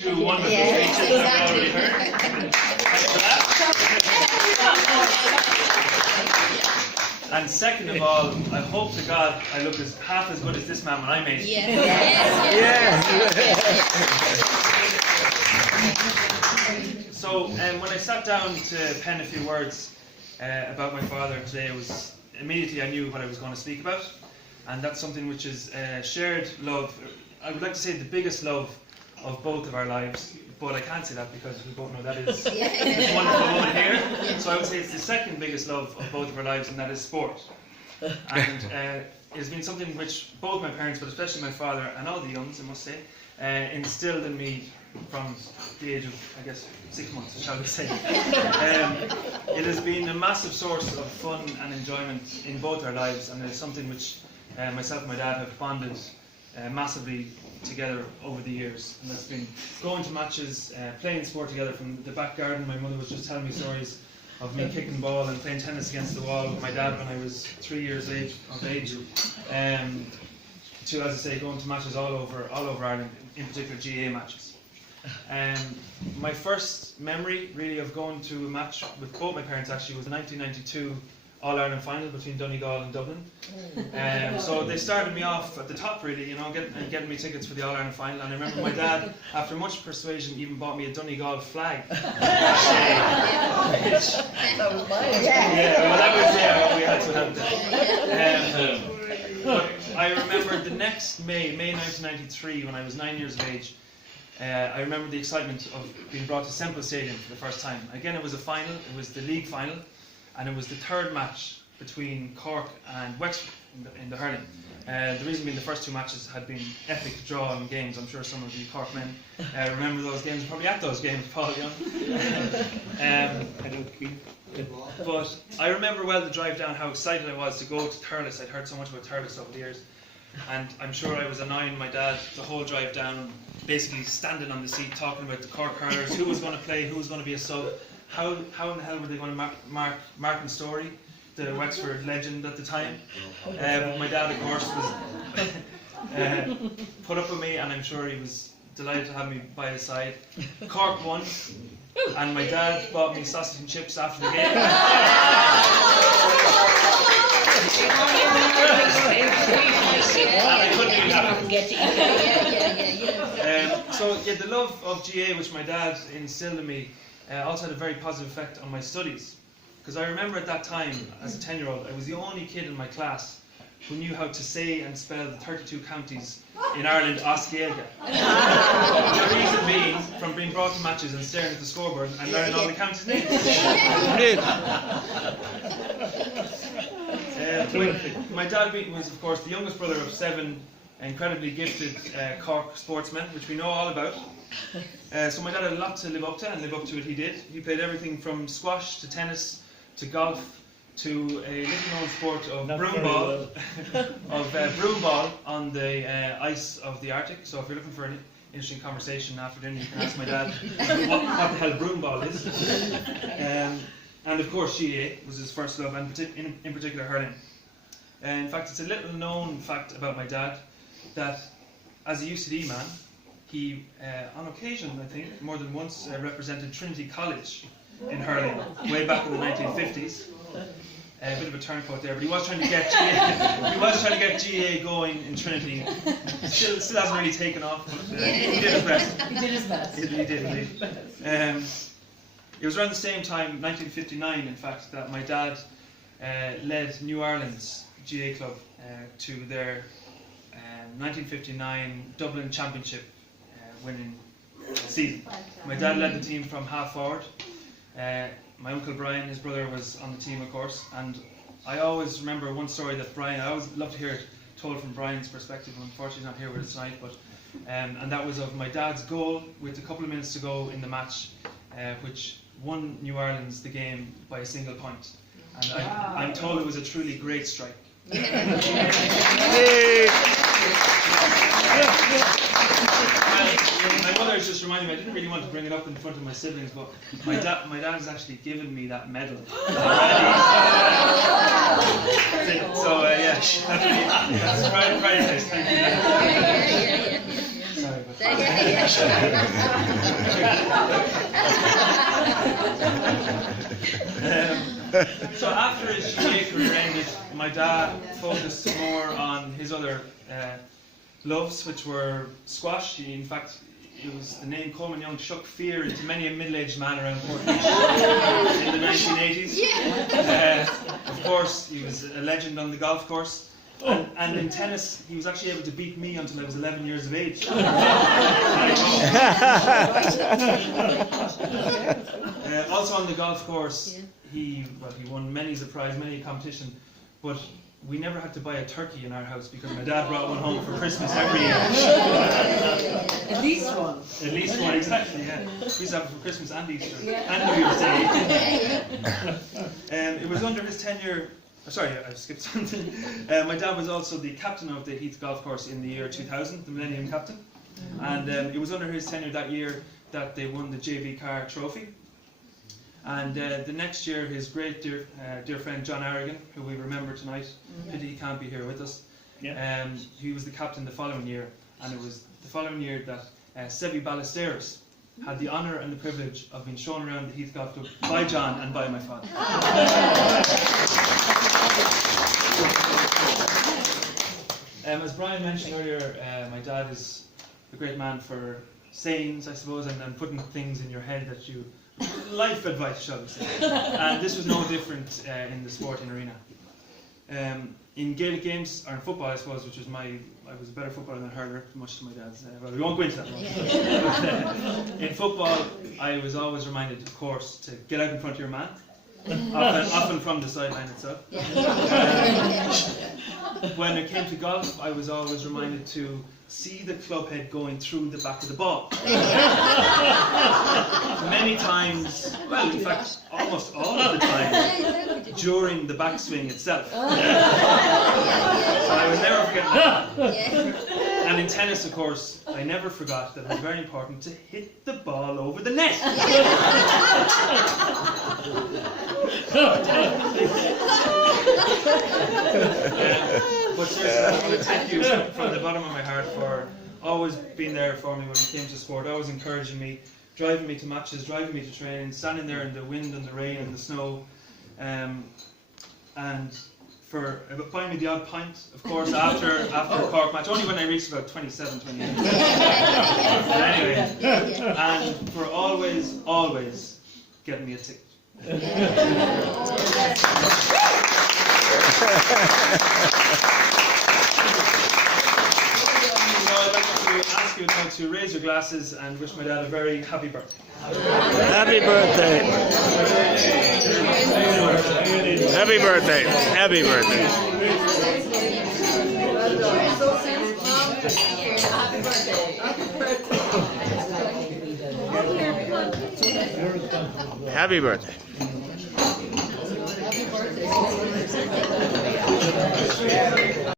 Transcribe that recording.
2 wonderful speeches that we've already heard. Thanks for that. And second of all, I hope to God I look half as good as this man when I'm 80. So when I sat down to pen a few words about my father today, immediately I knew what I was going to speak about, and that's something which is shared love. I would like to say the biggest love of both of our lives, but I can't say that because we both know that is this wonderful woman here. So I would say it's the second biggest love of both of our lives, and that is sport. And it's been something which both my parents, but especially my father and all the Youngs, I must say, instilled in me from the age of, I guess, 6 months, shall we say. It has been a massive source of fun and enjoyment in both our lives, and it's something which myself and my dad have bonded massively together over the years. And that's been going to matches, playing sport together from the back garden. My mother was just telling me stories of me kicking the ball and playing tennis against the wall with my dad when I was 3 years of age. To, as I say, going to matches all over Ireland, in particular GA matches. My first memory really of going to a match with both my parents actually was the 1992 All-Ireland final between Donegal and Dublin. So they started me off at the top really, you know, getting me tickets for the All-Ireland final. And I remember my dad, after much persuasion, even bought me a Donegal flag. That was mine. We had to have that. But I remember the next May 1993, when I was 9 years of age, I remember the excitement of being brought to Semple Stadium for the first time. Again, it was a final, it was the league final, and it was the third match between Cork and Wexford in the hurling. The reason being the first 2 matches had been epic drawn games. I'm sure some of you Cork men remember those games, probably at those games, Paul Young. But I remember well the drive down, how excited I was to go to Thurles. I'd heard so much about Thurles over the years. And I'm sure I was annoying my dad the whole drive down, basically standing on the seat talking about the Cork hurlers, who was going to play, who was going to be a sub, how in the hell were they going to mark Martin Story, the Wexford legend at the time. But my dad, of course, was put up with me, and I'm sure he was delighted to have me by his side. Cork won, and my dad bought me sausage and chips after the game. So the love of GA, which my dad instilled in me, also had a very positive effect on my studies. Because I remember at that time, as a 10-year-old, I was the only kid in my class who knew how to say and spell the 32 counties in Ireland, Osciaga. The reason being, from being brought to matches and staring at the scoreboard and learning all the counties' names. My dad was, of course, the youngest brother of 7 incredibly gifted Cork sportsmen, which we know all about. So my dad had a lot to live up to, and live up to it he did. He played everything from squash to tennis to golf to a little-known sport of broomball, on the ice of the Arctic. So if you're looking for an interesting conversation after dinner, you can ask my dad what the hell broomball is. And of course, GA was his first love, and in particular hurling. In fact, it's a little-known fact about my dad that as a UCD man, he, on occasion, I think, more than once, represented Trinity College in hurling, way back in the 1950s. A bit of a turncoat there, but he was trying to get GA going in Trinity. Still hasn't really taken off, but he did his best. He did his best. He did indeed. It was around the same time, 1959, in fact, that my dad led New Ireland's GA club to their 1959 Dublin Championship winning season. My dad led the team from half forward. My uncle Brian, his brother, was on the team, of course, and I always remember one story that Brian, I always love to hear it told from Brian's perspective. Unfortunately not here with us tonight, but and that was of my dad's goal with a couple of minutes to go in the match, which won New Ireland's the game by a single point. And I'm told it was a truly great strike. My mother just reminded me, I didn't really want to bring it up in front of my siblings, but my dad's actually given me that medal already. So that's priceless. Thank you. Sorry, but So after his GA career ended, my dad focused more on his other loves, which were squash. In fact, it was the name Coleman Youngs shook fear into many a middle-aged man around Portlaoise in the 1980s. Of course, he was a legend on the golf course. And in tennis, he was actually able to beat me until I was 11 years of age. Also on the golf course, he won many a prize, many a competition, but we never had to buy a turkey in our house because my dad brought one home for Christmas every year. At least one. At least one, exactly, yeah. We used to have it for Christmas and Easter, and New Year's Day. It was under his tenure. Sorry, I skipped something. My dad was also the captain of the Heath Golf Course in the year 2000, the Millennium Captain. And it was under his tenure that year that they won the JV Car Trophy. And the next year, his great dear friend John Arrigan, who we remember tonight, pity he can't be here with us, he was the captain the following year. And it was the following year that Sebi Ballesteros had the honour and the privilege of being shown around the Heath Golf Club by John and by my father. As Brian mentioned earlier, my dad is a great man for sayings, I suppose, and putting things in your head that you... life advice, shall we say. And this was no different in the sporting arena. In Gaelic games, or in football, I suppose, which was I was a better footballer than hurler, much to my dad's. Well, we won't go into that. In football, I was always reminded, of course, to get out in front of your man. Often from the sideline itself. When it came to golf, I was always reminded to see the club head going through the back of the ball. Many times, well, in fact, almost all of the time, during the backswing itself. So I was never forgetting that. And in tennis, of course, I never forgot that it was very important to hit the ball over the net. But seriously, I want to thank you from the bottom of my heart for always being there for me when it came to sport, always encouraging me, driving me to matches, driving me to training, standing there in the wind and the rain and the snow, and for buying me the odd pint, of course, after a Cork match, only when I reached about 27, 28. But anyway, and for always getting me a ticket. Ask you now to raise your glasses and wish my dad a very happy birthday. Happy birthday. Happy birthday. Happy birthday. Happy birthday. Happy birthday.